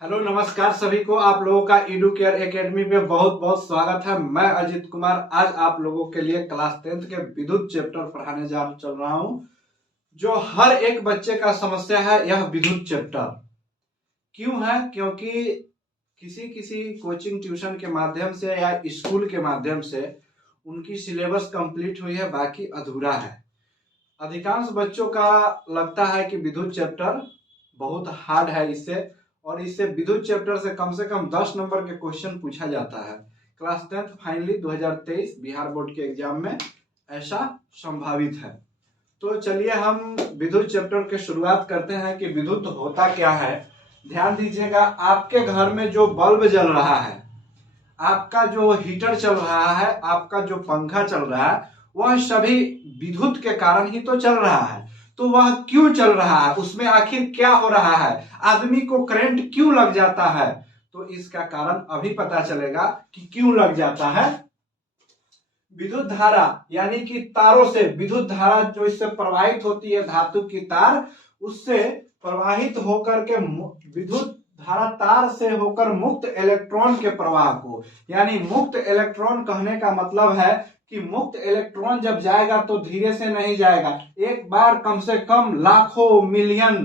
Hello नमस्कार सभी को। आप लोगों का एडुकेयर एकेडमी पे बहुत बहुत स्वागत है। मैं अजित कुमार आज आप लोगों के लिए क्लास 10th के विद्युत चैप्टर पढ़ाने चल रहा हूं। जो हर एक बच्चे का समस्या है यह विद्युत चैप्टर क्यों है, क्योंकि किसी किसी कोचिंग ट्यूशन के माध्यम से या स्कूल के माध्यम से उनकी सिलेबस कंप्लीट हुई है, बाकी अधूरा है। अधिकांश बच्चों का लगता है कि विद्युत चैप्टर बहुत हार्ड है और इससे विद्युत चैप्टर से कम 10 नंबर के क्वेश्चन पूछा जाता है। Class 10th finally 2023 Bihar board के एग्जाम में ऐसा संभावित है। तो चलिए हम विद्युत चैप्टर के शुरुआत करते हैं कि विद्युत होता क्या है। ध्यान दीजिएगा, आपके घर में जो बल्ब जल रहा है, आपका जो हीटर चल रहा है, आपका जो पंखा चल रहा है, वह सभी विद्युत के कारण ही तो चल रहा है। तो वह क्यों चल रहा है, उसमें आखिर क्या हो रहा है, आदमी को करंट क्यों लग जाता है, तो इसका कारण अभी पता चलेगा कि क्यों लग जाता है। विद्युत धारा यानी कि तारों से विद्युत धारा जो इससे प्रवाहित होती है, धातु की तार, उससे प्रवाहित होकर के विद्युत धारा तार से होकर मुक्त इलेक्ट्रॉन के प्रवाह को, यानी मुक्त इलेक्ट्रॉन कहने का मतलब है कि मुक्त इलेक्ट्रॉन जब जाएगा तो धीरे से नहीं जाएगा, एक बार कम से कम लाखों मिलियन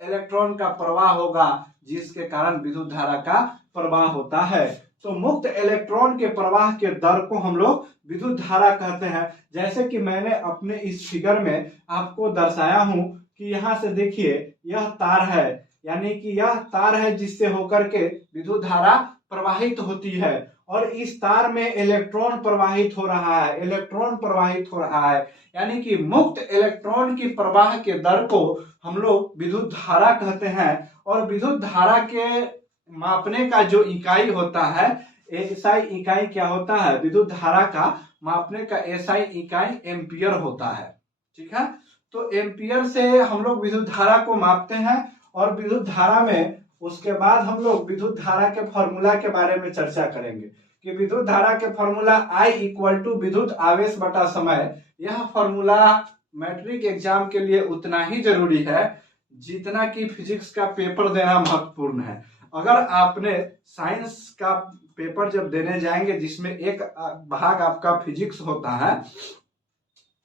इलेक्ट्रॉन का प्रवाह होगा, जिसके कारण विद्युत धारा का प्रवाह होता है। तो मुक्त इलेक्ट्रॉन के प्रवाह के दर को हम लोग विद्युत धारा कहते हैं। जैसे कि मैंने अपने इस फिगर में आपको दर्शाया हूं कि यहां से देखिए, यह तार है, यानी कि यह तार है जिससे होकर के विद्युत धारा प्रवाहित होती है, और इस तार में इलेक्ट्रॉन प्रवाहित हो रहा है, यानी कि मुक्त इलेक्ट्रॉन की प्रवाह के दर को हम लोग विद्युत धारा कहते हैं। और विद्युत धारा के मापने का जो इकाई होता है, एसआई इकाई क्या होता है, विद्युत धारा का मापने का एसआई इकाई एम्पियर होता है। ठीक है, तो एम्पियर से हम लोग विद्युत धारा को मापते हैं। और विद्युत धारा में उसके बाद हम लोग विद्युत धारा के फॉर्मूला के बारे में चर्चा करेंगे कि विद्युत धारा के फॉर्मूला I इक्वल टू विद्युत आवेश बटा समय। यह फॉर्मूला मैट्रिक एग्जाम के लिए उतना ही जरूरी है जितना कि फिजिक्स का पेपर देना महत्वपूर्ण है। अगर आपने साइंस का पेपर जब देने जाएंगे जिसमें एक भाग आपका फिजिक्स होता है,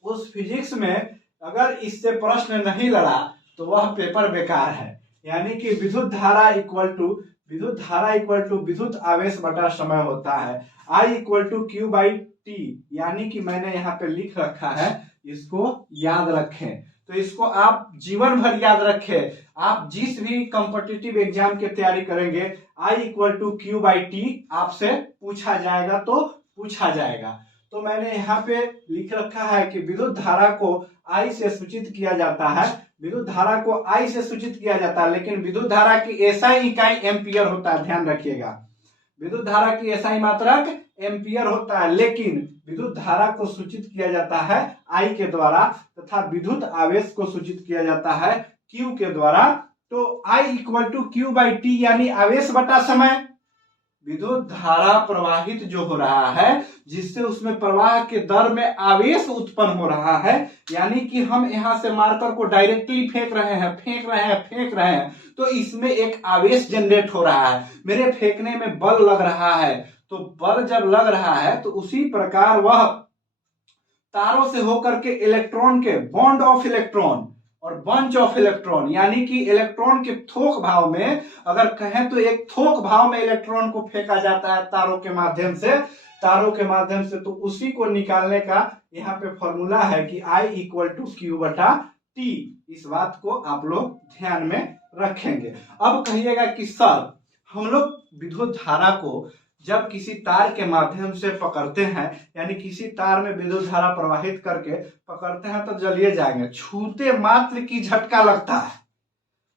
उस फिजिक्स में अगर इससे प्रश्न नहीं लड़ा तो वह पेपर बेकार है। यानी कि विद्युत धारा इक्वल टू विद्युत आवेश बटा समय होता है। I equal to Q by T, यानी कि मैंने यहाँ पे लिख रखा है, इसको याद रखें। तो इसको आप जीवन भर याद रखें। आप जिस भी कॉम्पिटिटिव एग्जाम की तैयारी करेंगे, I equal to Q by T आपसे पूछा जाएगा तो पूछा जाएगा। तो मैंने यहाँ पे लिख रखा है कि विद्युत धारा को I से सूचित किया जाता है, विद्युत धारा को I से सूचित किया जाता है, लेकिन विद्युत धारा की एसआई इकाई एम्पियर होता है। ध्यान रखिएगा, विद्युत धारा की एसआई मात्रक एम्पियर होता है, लेकिन विद्युत धारा को सूचित किया जाता है I के द्वारा, तथा विद्युत आवेश को सूचित किया जाता है Q के द्वारा। तो I equal to Q by T यानी आवेश बटा समय। विद्युत धारा प्रवाहित जो हो रहा है, जिससे उसमें प्रवाह के दर में आवेश उत्पन्न हो रहा है, यानी कि हम यहां से मार्कर को डायरेक्टली फेंक रहे हैं, तो इसमें एक आवेश जनरेट हो रहा है। मेरे फेंकने में बल लग रहा है, तो बल जब लग रहा है तो उसी प्रकार वह तारों से होकर के इलेक्ट्रॉन के बॉन्ड ऑफ इलेक्ट्रॉन और बंच ऑफ इलेक्ट्रॉन, यानी कि इलेक्ट्रॉन के थोक भाव में, अगर कहें तो एक थोक भाव में इलेक्ट्रॉन को फेंका जाता है तारों के माध्यम से, तो उसी को निकालने का यहाँ पे फॉर्मूला है कि I इक्वल टू क्यू बटा टी। इस बात को आप लोग ध्यान में रखेंगे। अब कहिएगा कि सर, हम लोग विद्युत धारा को जब किसी तार के माध्यम से पकड़ते हैं, यानी किसी तार में विद्युत धारा प्रवाहित करके पकड़ते हैं, तो जलिए जाएंगे, छूते मात्र की झटका लगता है।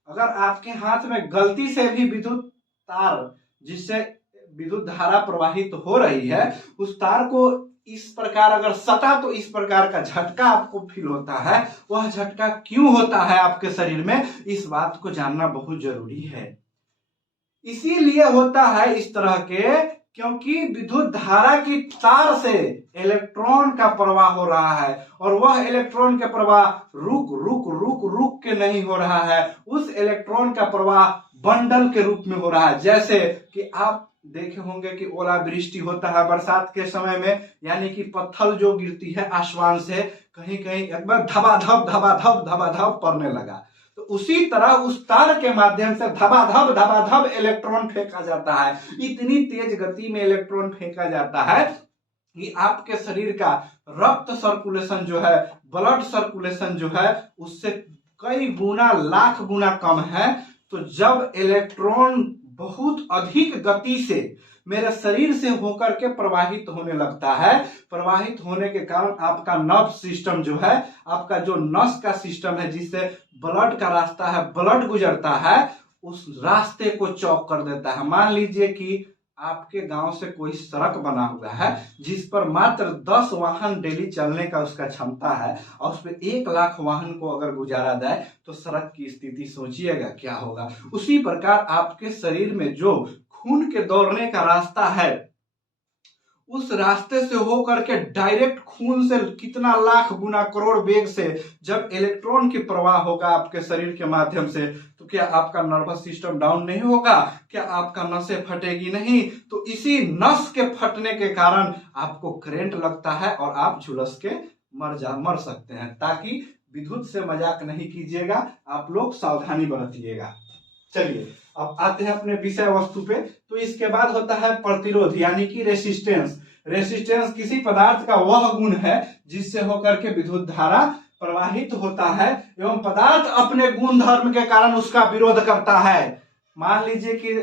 अगर आपके हाथ में गलती से भी विद्युत तार जिससे विद्युत धारा प्रवाहित हो रही है, उस तार को इस प्रकार अगर सटा तो इस प्रकार का झटका आपको फील होता है। वह झटका क्यों होता है आपके शरीर में, इस बात को जानना बहुत जरूरी है। इसीलिए होता है इस तरह के, क्योंकि विद्युत धारा की तार से इलेक्ट्रॉन का प्रवाह हो रहा है, और वह इलेक्ट्रॉन का प्रवाह रुक के नहीं हो रहा है, उस इलेक्ट्रॉन का प्रवाह बंडल के रूप में हो रहा है। जैसे कि आप देखे होंगे कि ओलावृष्टि होता है बरसात के समय में, यानी कि पत्थर जो गिरती है आसमान से, कहीं कहीं एक बार धबाधब पड़ने लगा। तो उसी तरह उस तार के माध्यम से धबाधब इलेक्ट्रॉन फेंका जाता है। इतनी तेज गति में इलेक्ट्रॉन फेंका जाता है कि आपके शरीर का रक्त सर्कुलेशन जो है, ब्लड सर्कुलेशन जो है, उससे कई गुना, लाख गुना कम है। तो जब इलेक्ट्रॉन बहुत अधिक गति से मेरे शरीर से होकर के प्रवाहित होने लगता है, प्रवाहित होने के कारण आपका नर्व सिस्टम जो है, आपका जो नस का सिस्टम है जिससे ब्लड का रास्ता है, ब्लड गुजरता है, उस रास्ते को चौक कर देता है। मान लीजिए कि आपके गांव से कोई सड़क बना हुआ है जिस पर मात्र 10 वाहन डेली चलने का उसका क्षमता है, और उस पर 1 लाख वाहन को अगर गुजारा जाए तो सड़क की स्थिति सोचिएगा क्या होगा। उसी प्रकार आपके शरीर में जो खून के दौड़ने का रास्ता है, उस रास्ते से होकर के डायरेक्ट खून से कितना लाख गुना करोड़ वेग से जब इलेक्ट्रॉन की प्रवाह होगा आपके शरीर के माध्यम से, तो क्या आपका नर्वस सिस्टम डाउन नहीं होगा? क्या आपका नसें फटेगी नहीं? तो इसी नस के फटने के कारण आपको करंट लगता है और आप झुलस के मर सकते हैं। ताकि विद्युत से मजाक नहीं कीजिएगा, आप लोग सावधानी बरतिएगा। चलिए अब आते हैं अपने विषय वस्तु पे। तो इसके बाद होता है प्रतिरोध, यानी कि रेसिस्टेंस। रेसिस्टेंस किसी पदार्थ का वह गुण है जिससे होकर के विद्युत धारा प्रवाहित होता है एवं पदार्थ अपने गुण धर्म के कारण उसका विरोध करता है। मान लीजिए कि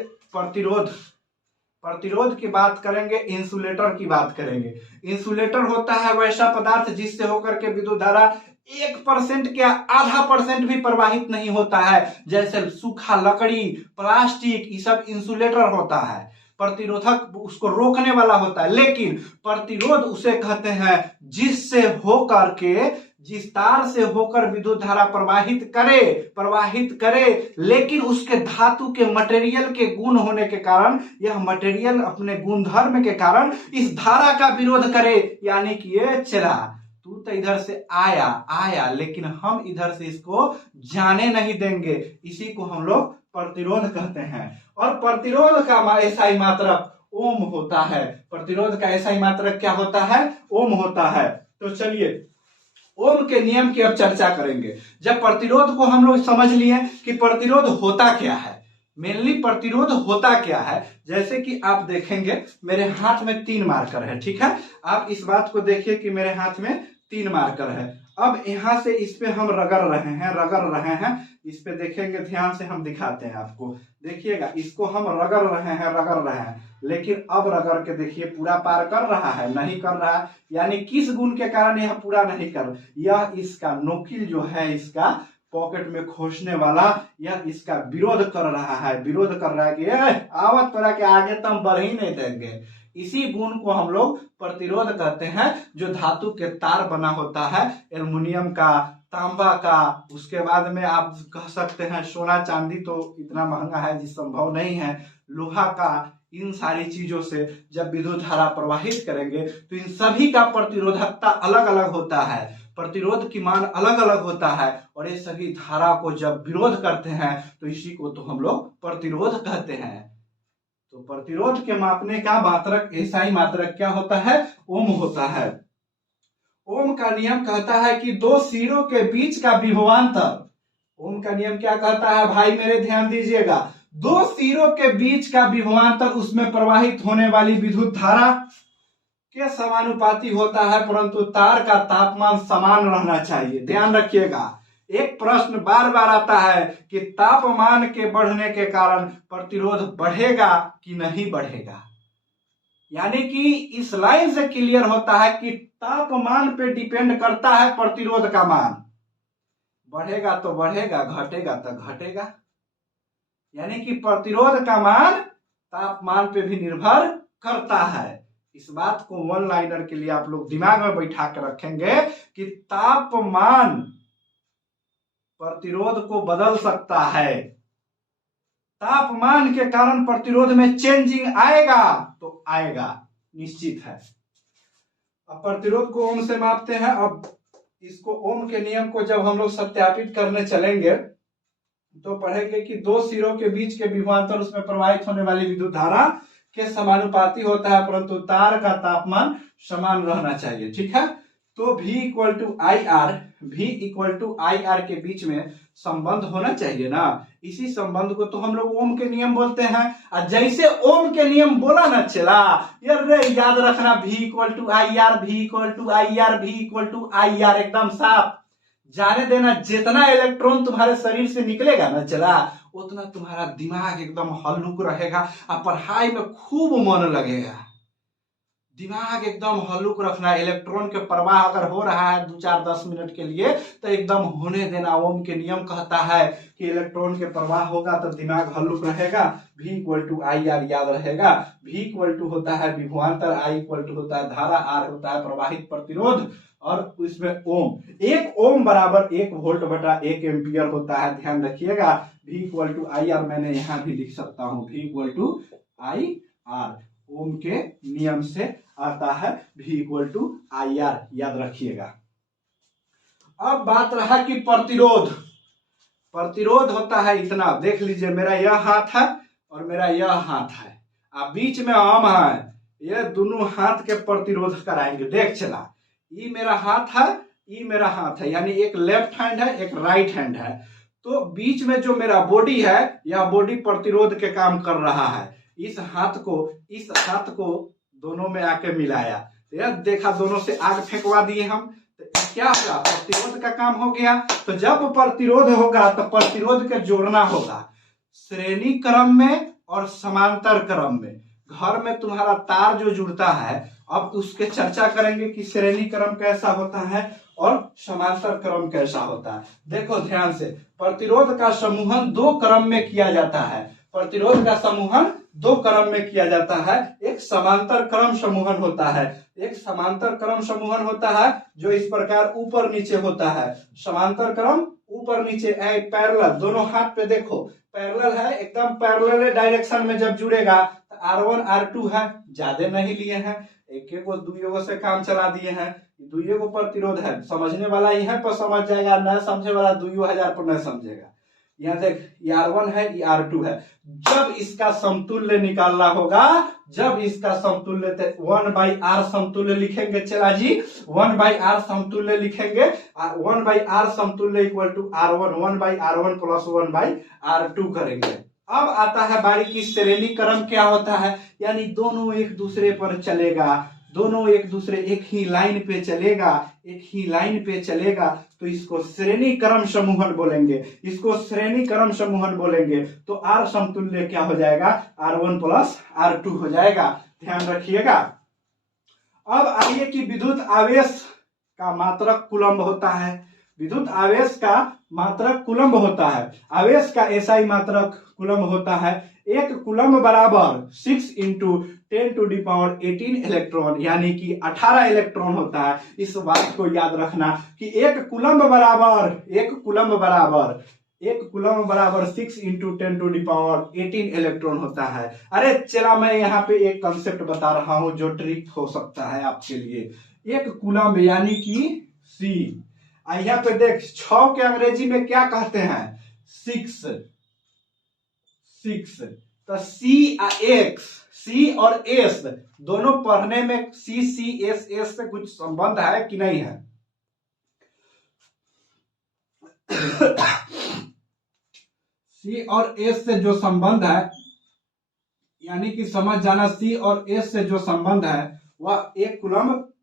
प्रतिरोध की बात करेंगे, इंसुलेटर की बात करेंगे। इंसुलेटर होता है वैसा पदार्थ जिससे होकर के विद्युत धारा 1% क्या 0.5% भी प्रवाहित नहीं होता है। जैसे सूखा लकड़ी, प्लास्टिक, ये सब इंसुलेटर होता है। प्रतिरोधक उसको रोकने वाला होता है। लेकिन प्रतिरोध उसे कहते हैं जिससे होकर के, जिस तार से होकर विद्युत धारा प्रवाहित करे, लेकिन उसके धातु के मटेरियल के गुण होने के कारण, यह मटेरियल अपने गुणधर्म के कारण इस धारा का विरोध करे। यानी कि ये चला, तू तो इधर से आया लेकिन हम इधर से इसको जाने नहीं देंगे। इसी को हम लोग प्रतिरोध कहते हैं। और प्रतिरोध का एसआई मात्रक ओम होता है। प्रतिरोध का एसआई मात्रक क्या होता है? ओम होता है। तो चलिए ओम के नियम की अब चर्चा करेंगे। जब प्रतिरोध को हम लोग समझ लिए कि प्रतिरोध होता क्या है, मेनली प्रतिरोध होता क्या है, जैसे कि आप देखेंगे मेरे हाथ में 3 मार्कर है, ठीक है। आप इस बात को देखिए कि मेरे हाथ में 3 मार्कर है। अब यहां से इस पे हम रगड़ रहे हैं। इस पे देखेंगे, ध्यान से हम दिखाते हैं आपको, देखिएगा, इसको हम रगड़ रहे हैं, लेकिन अब रगड़ के देखिए पूरा पार कर रहा है? नहीं कर रहा है। यानी किस गुण के कारण यह पूरा नहीं कर, यह इसका नोकिल जो है, इसका पॉकेट में खोसने वाला, यह इसका विरोध कर रहा है कि आवत तोरा के आगे तो हम बढ़ ही नहीं देंगे। इसी गुण को हम लोग प्रतिरोध कहते हैं। जो धातु के तार बना होता है, एल्युमिनियम का, तांबा का, उसके बाद में आप कह सकते हैं सोना चांदी तो इतना महंगा है जी संभव नहीं है, लोहा का, इन सारी चीजों से जब विद्युत धारा प्रवाहित करेंगे तो इन सभी का प्रतिरोधकता अलग अलग होता है, प्रतिरोध की मान अलग अलग होता है। और ये सभी धारा को जब विरोध करते हैं तो इसी को तो हम लोग प्रतिरोध कहते हैं। तो प्रतिरोध के मापने का मात्रक, एसआई मात्रक क्या होता है? ओम होता है। ओम का नियम कहता है कि 2 सिरों के बीच का विभवांतर, ओम का नियम क्या कहता है भाई मेरे ध्यान दीजिएगा, 2 सिरों के बीच का विभवांतर उसमें प्रवाहित होने वाली विद्युत धारा के समानुपाती होता है, परंतु तार का तापमान समान रहना चाहिए। ध्यान रखिएगा, एक प्रश्न बार बार आता है कि तापमान के बढ़ने के कारण प्रतिरोध बढ़ेगा कि नहीं बढ़ेगा। यानी कि इस लाइन से क्लियर होता है कि तापमान पे डिपेंड करता है प्रतिरोध का मान, बढ़ेगा तो बढ़ेगा, घटेगा तो घटेगा। यानी कि प्रतिरोध का मान तापमान पे भी निर्भर करता है। इस बात को वन लाइनर के लिए आप लोग दिमाग में बैठा कर रखेंगे कि तापमान प्रतिरोध को बदल सकता है। तापमान के कारण प्रतिरोध में चेंजिंग आएगा तो आएगा, निश्चित है। अब प्रतिरोध को ओम से मापते हैं। अब इसको ओम के नियम को जब हम लोग सत्यापित करने चलेंगे, तो पढ़ेंगे कि दो सिरों के बीच के विभवांतर उसमें प्रवाहित होने वाली विद्युत धारा के समानुपाती होता है, परंतु तार का तापमान समान रहना चाहिए। ठीक है, तो V equal to I R के बीच में संबंध होना चाहिए ना। इसी संबंध को तो हम लोग ओम के नियम बोलते हैं। और जैसे ओम के नियम बोला ना चला, यार याद रखना V equal to I R, V equal to I R, V equal to I R, एकदम साफ जाने देना। जितना इलेक्ट्रॉन तुम्हारे शरीर से निकलेगा ना चला, उतना तुम्हारा दिमाग एकदम हल्लुक रहेगा और पढ़ाई में खूब मन लगेगा। दिमाग एकदम हल्लुक रखना। इलेक्ट्रॉन के प्रवाह अगर हो रहा है 2-4-10 मिनट के लिए तो एकदम होने देना। ओम के नियम कहता है कि इलेक्ट्रॉन के प्रवाह होगा तो दिमाग हल्लुक रहेगा। V equal to I R याद रहेगा। V इक्वल टू होता है विभवांतर, I इक्वल टू होता है धारा, R होता है प्रवाहित प्रतिरोध और इसमें ओम। 1 ओम बराबर 1 वोल्ट बटा 1 एम्पियर होता है, ध्यान रखिएगा। V equal to I R मैंने यहां भी लिख सकता हूं, V equal to I R Ohm के नियम से आता है V equal to I R, याद रखिएगा। अब बात रहा कि प्रतिरोध होता है इतना, देख लीजिए मेरा यह हाथ है और मेरा यह हाथ है, अब बीच में हम है, ये दोनों हाथ के प्रतिरोध कराएंगे। देख चला, ये मेरा हाथ है, ये मेरा हाथ है, यानी एक लेफ्ट हैंड है एक राइट हैंड है। तो बीच में जो मेरा बॉडी है, यह बॉडी प्रतिरोध के काम कर रहा है। इस हाथ को दोनों में आके मिलाया, यह देखा दोनों से आग फेंकवा दिए हम, तो क्या होगा, प्रतिरोध का काम हो गया। तो जब प्रतिरोध होगा तो प्रतिरोध के जोड़ना होगा श्रेणी क्रम में और समांतर क्रम में। घर में तुम्हारा तार जो जुड़ता है, अब उसके चर्चा करेंगे कि श्रेणी क्रम कैसा होता है और समांतर क्रम कैसा होता है। देखो ध्यान से, प्रतिरोध का समूहन 2 क्रम में किया जाता है। प्रतिरोध का समूहन 2 क्रम में किया जाता है। एक समांतर क्रम समूहन होता है, एक समांतर क्रम समूहन होता है जो इस प्रकार ऊपर नीचे होता है। समांतर क्रम ऊपर नीचे, पैरेलल, दोनों हाथ पे देखो पैरेलल है, एकदम पैरेलल डायरेक्शन में जब जुड़ेगा तो R1 R2 है, ज्यादा नहीं लिए हैं, एक को दुइयों से काम चला दिए हैं। दुइयों को प्रतिरोध है, समझने वाला यहाँ पर समझ जाएगा, न समझे वाला 2000 पर न समझेगा। यहाँ देख, ये R1 है, ये R2 है। जब इसका समतुल्य निकालना होगा, जब इसका समतुल्य 1/R समतुल्य लिखेंगे, चला जी 1/R समतुल्य लिखेंगे, 1/R समतुल्य equal to R1, 1/R1 plus 1/R2 करेंगे। अब आता है बारी की श्रेणी क्रम क्या होता है, यानी दोनों एक दूसरे पर चलेगा, दोनों एक दूसरे एक ही लाइन पे चलेगा, एक ही लाइन पे चलेगा, तो इसको श्रेणी क्रम समूहन बोलेंगे, इसको श्रेणी क्रम समूहन बोलेंगे। तो R समतुल्य क्या हो जाएगा, R1 प्लस R2 हो जाएगा, ध्यान रखिएगा। अब आइए कि विद्युत आवेश का मात्रक कूलम्ब होता है। विद्युत आवेश का मात्रक कूलम्ब होता है, आवेश का एसआई मात्रक कूलम्ब होता है। 1 कूलम्ब बराबर 6 × 10⁻18 इलेक्ट्रॉन, यानी कि 18 इलेक्ट्रॉन होता है। इस बात को याद रखना कि 1 कूलम्ब बराबर 6 × 10⁻18 इलेक्ट्रॉन होता है। अरे चला, मैं यहाँ पे एक कंसेप्ट बता रहा हूं जो ट्रिक हो सकता है आपके लिए। 1 कूलम्ब यानी कि C, यहाँ पे देख 6 के अंग्रेजी में क्या कहते हैं, 6। तो C और S दोनों पढ़ने में C से कुछ संबंध है कि नहीं है? C और S से जो संबंध है, यानी कि समझ जाना, C और S से जो संबंध है वह 1 कूलम्ब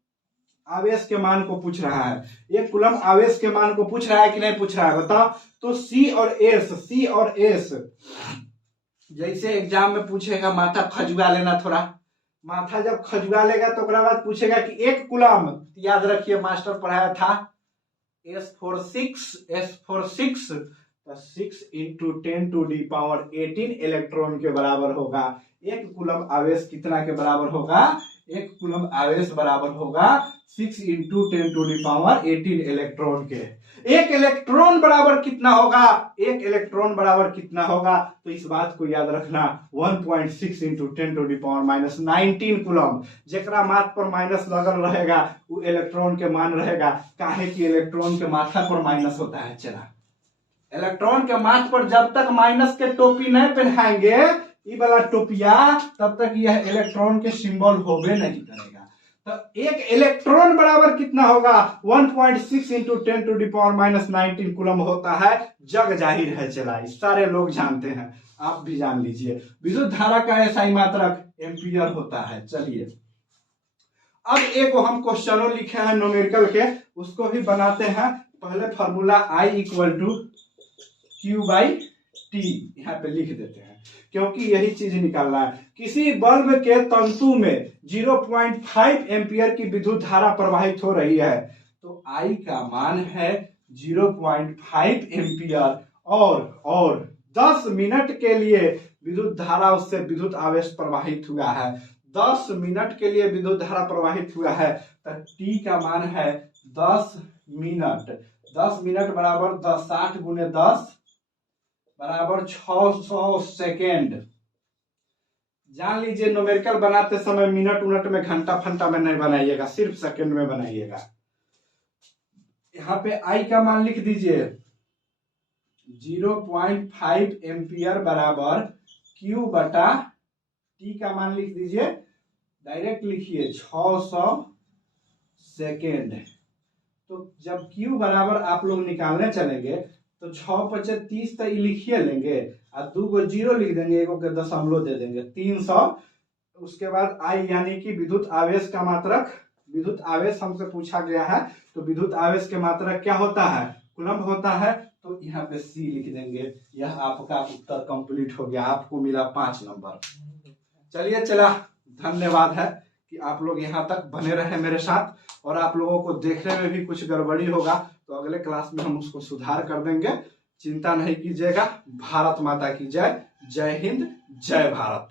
आवेश के मान को पूछ रहा है। 1 कूलम्ब आवेश के मान को पूछ रहा है कि नहीं पूछ रहा है, बताओ। तो C और S जैसे एग्जाम में पूछेगा, माथा खजुआ लेना थोड़ा, माथा जब खजुआ लेगा तो उसके बाद पूछेगा कि 1 कूलम्ब, याद रखिए मास्टर पढ़ाया था S for 6, तो 6 × 10⁻18 इलेक्ट्रॉन के बराबर होगा। 1 कूलम्ब आवेश कितना के बराबर होगा, 1 कूलम्ब आवेश बराबर होगा 6 × 10⁻18 इलेक्ट्रॉन के। 1 इलेक्ट्रॉन बराबर कितना होगा, 1 इलेक्ट्रॉन बराबर कितना होगा, तो इस बात को याद रखना, 1.6 × 10⁻19 कूलम्ब। जेकरा माथ पर माइनस लगल रहेगा वो इलेक्ट्रॉन के मान रहेगा, काहे कि इलेक्ट्रॉन के माथा पर माइनस होता है। चला, इलेक्ट्रॉन के माथ पर जब तक माइनस के टोपी नहीं पहनाएंगे ये वाला टोपिया, तब तक यह इलेक्ट्रॉन के सिंबल होबे नहीं करेगा। तो एक इलेक्ट्रॉन बराबर कितना होगा 1.6 इंटू 10⁻⁻19 कूलम होता है। जग जाहिर है चला, सारे लोग जानते हैं, आप भी जान लीजिए। विद्युत धारा का ऐसा मात्रक एम्पियर होता है। चलिए अब एक हम क्वेश्चनों लिखे हैं न्यूमेरिकल के, उसको भी बनाते हैं। पहले formula I equal to Q/T यहाँ पे लिख देते हैं, क्योंकि यही चीज निकालना है। किसी बल्ब के तंतु में 0.5 एम्पियर की विद्युत धारा प्रवाहित हो रही है, तो I का मान है 0.5 एम्पियर और 10 मिनट के लिए विद्युत धारा उससे विद्युत आवेश प्रवाहित हुआ है। 10 मिनट के लिए विद्युत धारा प्रवाहित हुआ है, तो T का मान है 10 मिनट। 10 मिनट बराबर 60 गुने 10 बराबर 600 सेकेंड। जान लीजिए न्यूमेरिकल बनाते समय मिनट में घंटा फंटा में नहीं बनाइएगा, सिर्फ सेकेंड में बनाइएगा। यहाँ पे I का मान लिख दीजिए 0.5 एम्पियर बराबर Q/T का मान लिख दीजिए, डायरेक्ट लिखिए 600 सेकेंड। तो जब Q बराबर आप लोग निकालने चलेंगे तो 6×5 = 30 तो लिखिए लेंगे और 2 को 0 लिख देंगे, 1 को दशमलव दे देंगे, 300। उसके बाद I यानी कि विद्युत आवेश का मात्रक। विद्युत आवेश हमसे पूछा गया है, तो विद्युत आवेश के मात्रक क्या होता है, कूलम होता है। तो यहाँ पे C लिख देंगे। यह आपका उत्तर कंप्लीट हो गया, आपको मिला 5 नंबर। चलिए चला, धन्यवाद है कि आप लोग यहाँ तक बने रहे मेरे साथ, और आप लोगों को देखने में भी कुछ गड़बड़ी होगा तो अगले क्लास में हम उसको सुधार कर देंगे। चिंता नहीं कीजिएगा। भारत माता की जय। जय हिंद, जय भारत।